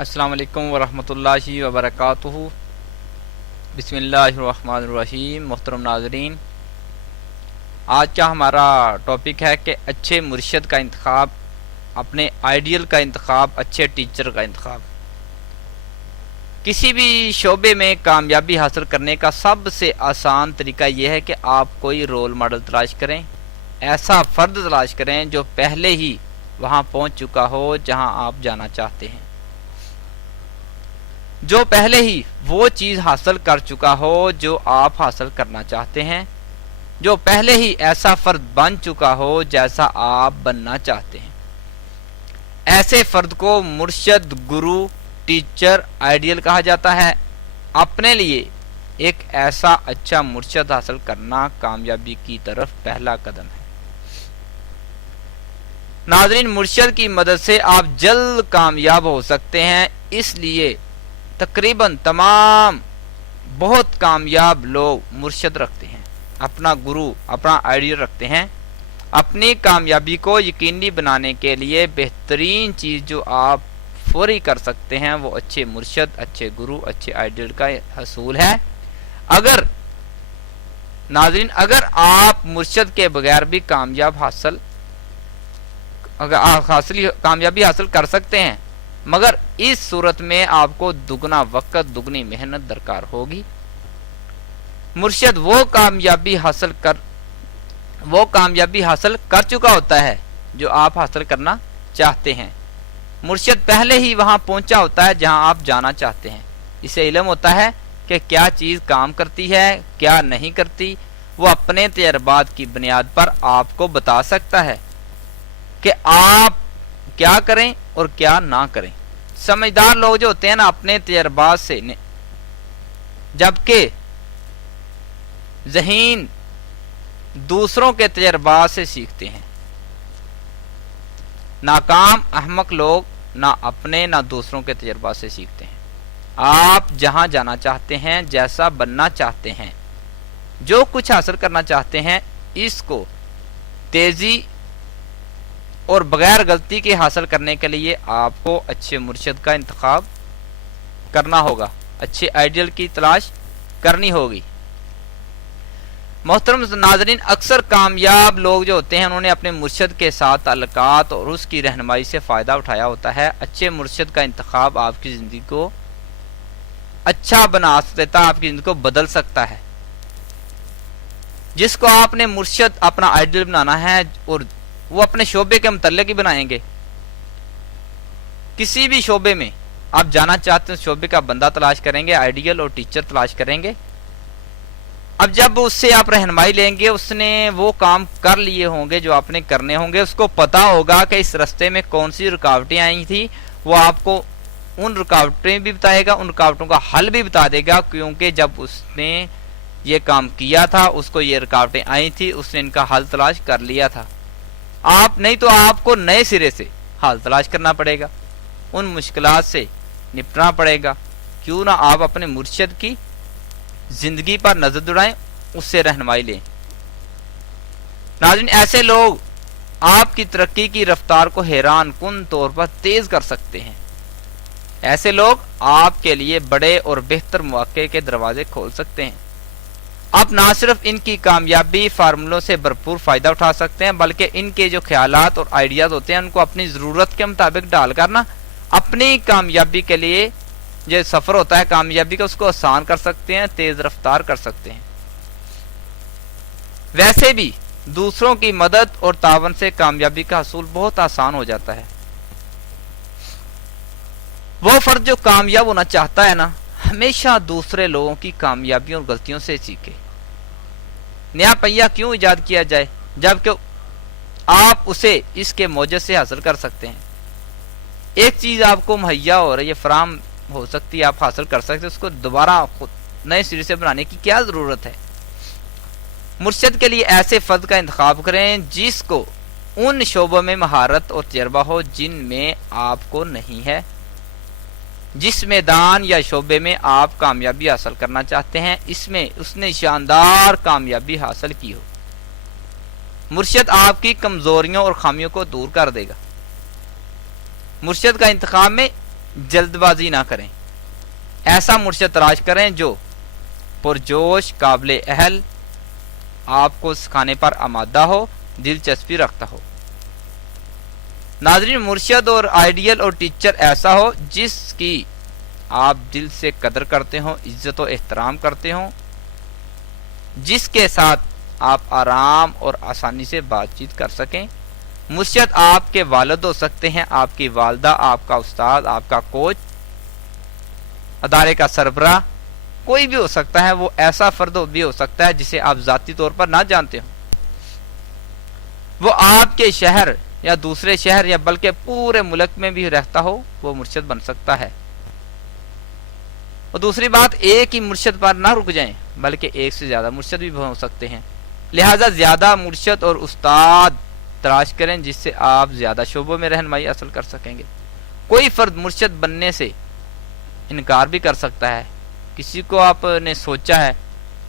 السلام علیکم ورحمۃ اللہ وبرکاتہ۔ بسم اللہ الرحمن الرحیم۔ محترم ناظرین، آج کا ہمارا ٹاپک ہے کہ اچھے مرشد کا انتخاب، اپنے آئیڈیل کا انتخاب، اچھے ٹیچر کا انتخاب۔ کسی بھی شعبے میں کامیابی حاصل کرنے کا سب سے آسان طریقہ یہ ہے کہ آپ کوئی رول ماڈل تلاش کریں، ایسا فرد تلاش کریں جو پہلے ہی وہاں پہنچ چکا ہو جہاں آپ جانا چاہتے ہیں، جو پہلے ہی وہ چیز حاصل کر چکا ہو جو آپ حاصل کرنا چاہتے ہیں، جو پہلے ہی ایسا فرد بن چکا ہو جیسا آپ بننا چاہتے ہیں۔ ایسے فرد کو مرشد، گرو، ٹیچر، آئیڈیل کہا جاتا ہے۔ اپنے لیے ایک ایسا اچھا مرشد حاصل کرنا کامیابی کی طرف پہلا قدم ہے۔ ناظرین، مرشد کی مدد سے آپ جلد کامیاب ہو سکتے ہیں، اس لیے تقریباً تمام بہت کامیاب لوگ مرشد رکھتے ہیں، اپنا گرو، اپنا آئیڈیل رکھتے ہیں۔ اپنی کامیابی کو یقینی بنانے کے لیے بہترین چیز جو آپ فوری کر سکتے ہیں وہ اچھے مرشد، اچھے گرو، اچھے آئیڈیل کا حصول ہے۔ اگر آپ مرشد کے بغیر بھی کامیابی حاصل کر سکتے ہیں، مگر اس صورت میں آپ کو دگنا وقت، دگنی محنت درکار ہوگی۔ مرشد وہ کامیابی حاصل کر چکا ہوتا ہے جو آپ حاصل کرنا چاہتے ہیں۔ مرشد پہلے ہی وہاں پہنچا ہوتا ہے جہاں آپ جانا چاہتے ہیں۔ اسے علم ہوتا ہے کہ کیا چیز کام کرتی ہے، کیا نہیں کرتی۔ وہ اپنے تجربات کی بنیاد پر آپ کو بتا سکتا ہے کہ آپ کیا کریں اور کیا نہ کریں۔ سمجھدار لوگ جو ہوتے ہیں نا، اپنے تجربات سے، جبکہ ذہین دوسروں کے تجربات سے سیکھتے ہیں۔ ناکام احمق لوگ نہ اپنے نہ دوسروں کے تجربات سے سیکھتے ہیں۔ آپ جہاں جانا چاہتے ہیں، جیسا بننا چاہتے ہیں، جو کچھ حاصل کرنا چاہتے ہیں، اس کو تیزی اور بغیر غلطی کے حاصل کرنے کے لیے آپ کو اچھے مرشد کا انتخاب کرنا ہوگا، اچھے آئیڈیل کی تلاش کرنی ہوگی۔ محترم ناظرین، اکثر کامیاب لوگ جو ہوتے ہیں انہوں نے اپنے مرشد کے ساتھ تعلقات اور اس کی رہنمائی سے فائدہ اٹھایا ہوتا ہے۔ اچھے مرشد کا انتخاب آپ کی زندگی کو اچھا بنا دیتا ہے، آپ کی زندگی کو بدل سکتا ہے۔ جس کو آپ نے مرشد اپنا آئیڈیل بنانا ہے اور وہ اپنے شعبے کے متعلق ہی بنائیں گے۔ کسی بھی شعبے میں آپ جانا چاہتے ہیں، شعبے کا بندہ تلاش کریں گے، آئیڈیل اور ٹیچر تلاش کریں گے۔ اب جب اس سے آپ رہنمائی لیں گے، اس نے وہ کام کر لیے ہوں گے جو آپ نے کرنے ہوں گے، اس کو پتا ہوگا کہ اس رستے میں کون سی رکاوٹیں آئی تھی، وہ آپ کو ان رکاوٹیں بھی بتائے گا، ان رکاوٹوں کا حل بھی بتا دے گا، کیونکہ جب اس نے یہ کام کیا تھا اس کو یہ رکاوٹیں آئی تھی، اس نے ان کا حل تلاش کر لیا تھا۔ آپ نہیں تو آپ کو نئے سرے سے حل تلاش کرنا پڑے گا، ان مشکلات سے نپٹنا پڑے گا۔ کیوں نہ آپ اپنے مرشد کی زندگی پر نظر دوڑائیں، اس سے رہنمائی لیں۔ ناظرین، ایسے لوگ آپ کی ترقی کی رفتار کو حیران کن طور پر تیز کر سکتے ہیں۔ ایسے لوگ آپ کے لیے بڑے اور بہتر مواقع کے دروازے کھول سکتے ہیں۔ آپ نہ صرف ان کی کامیابی فارمولوں سے بھرپور فائدہ اٹھا سکتے ہیں، بلکہ ان کے جو خیالات اور آئیڈیاز ہوتے ہیں ان کو اپنی ضرورت کے مطابق ڈال کر اپنی کامیابی کے لیے جو سفر ہوتا ہے کامیابی کا، اس کو آسان کر سکتے ہیں، تیز رفتار کر سکتے ہیں۔ ویسے بھی دوسروں کی مدد اور تعاون سے کامیابی کا حصول بہت آسان ہو جاتا ہے۔ وہ فرد جو کامیاب ہونا چاہتا ہے نا، ہمیشہ دوسرے لوگوں کی کامیابیوں اور غلطیوں سے سیکھے۔ نیا پہیہ کیوں ایجاد کیا جائے جبکہ آپ اسے اس کے موجد سے حاصل کر سکتے ہیں۔ ایک چیز آپ کو مہیا ہو رہی ہے، فراہم ہو سکتی ہے، آپ حاصل کر سکتے ہیں، اس کو دوبارہ خود نئے سرے سے بنانے کی کیا ضرورت ہے؟ مرشد کے لیے ایسے فرد کا انتخاب کریں جس کو ان شعبوں میں مہارت اور تجربہ ہو جن میں آپ کو نہیں ہے۔ جس میدان یا شعبے میں آپ کامیابی حاصل کرنا چاہتے ہیں، اس میں اس نے شاندار کامیابی حاصل کی ہو۔ مرشد آپ کی کمزوریوں اور خامیوں کو دور کر دے گا۔ مرشد کا انتخاب میں جلد بازی نہ کریں. ایسا مرشد تلاش کریں جو پرجوش، قابل اہل، آپ کو سکھانے پر آمادہ ہو، دلچسپی رکھتا ہو. ناظرین، مرشد اور آئیڈیل اور ٹیچر ایسا ہو جس کی آپ دل سے قدر کرتے ہوں، عزت و احترام کرتے ہوں، جس کے ساتھ آپ آرام اور آسانی سے بات چیت کر سکیں. مرشد آپ کے والد ہو سکتے ہیں، آپ کی والدہ، آپ کا استاد، آپ کا کوچ، ادارے کا سربراہ، کوئی بھی ہو سکتا ہے. وہ ایسا فرد بھی ہو سکتا ہے جسے آپ ذاتی طور پر نہ جانتے ہوں. وہ آپ کے شہر یا دوسرے شہر یا بلکہ پورے ملک میں بھی رہتا ہو، وہ مرشد بن سکتا ہے. اور دوسری بات، ایک ہی مرشد پر نہ رک جائیں بلکہ ایک سے زیادہ مرشد بھی ہو سکتے ہیں. لہذا زیادہ مرشد اور استاد تلاش کریں جس سے آپ زیادہ شعبوں میں رہنمائی حاصل کر سکیں گے. کوئی فرد مرشد بننے سے انکار بھی کر سکتا ہے. کسی کو آپ نے سوچا ہے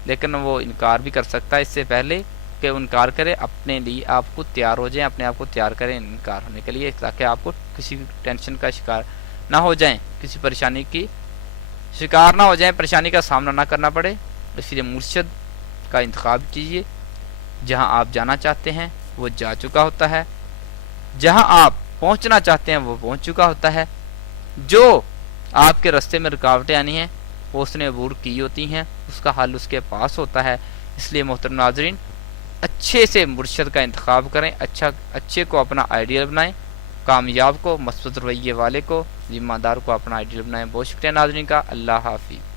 لیکن وہ انکار بھی کر سکتا ہے. اس سے پہلے کہ انکار کرے، اپنے لیے آپ کو تیار ہو جائیں، اپنے آپ کو تیار کریں انکار ہونے کے لیے، تاکہ آپ کو کسی ٹینشن کا شکار نہ ہو جائیں، کسی پریشانی کی شکار نہ ہو جائیں، پریشانی کا سامنا نہ کرنا پڑے. اس لیے مرشد کا انتخاب کیجیے. جہاں آپ جانا چاہتے ہیں وہ جا چکا ہوتا ہے، جہاں آپ پہنچنا چاہتے ہیں وہ پہنچ چکا ہوتا ہے. جو آپ کے راستے میں رکاوٹیں آنی ہیں وہ اس نے عبور کی ہوتی ہیں، اس کا حل اس کے پاس ہوتا ہے. اس لیے محترم ناظرین، اچھے سے مرشد کا انتخاب کریں، اچھے کو اپنا آئیڈیل بنائیں، کامیاب کو، مثبت رویے والے کو، ذمہ دار کو اپنا آئیڈیل بنائیں. بہت شکریہ ناظرین کا. اللہ حافظ.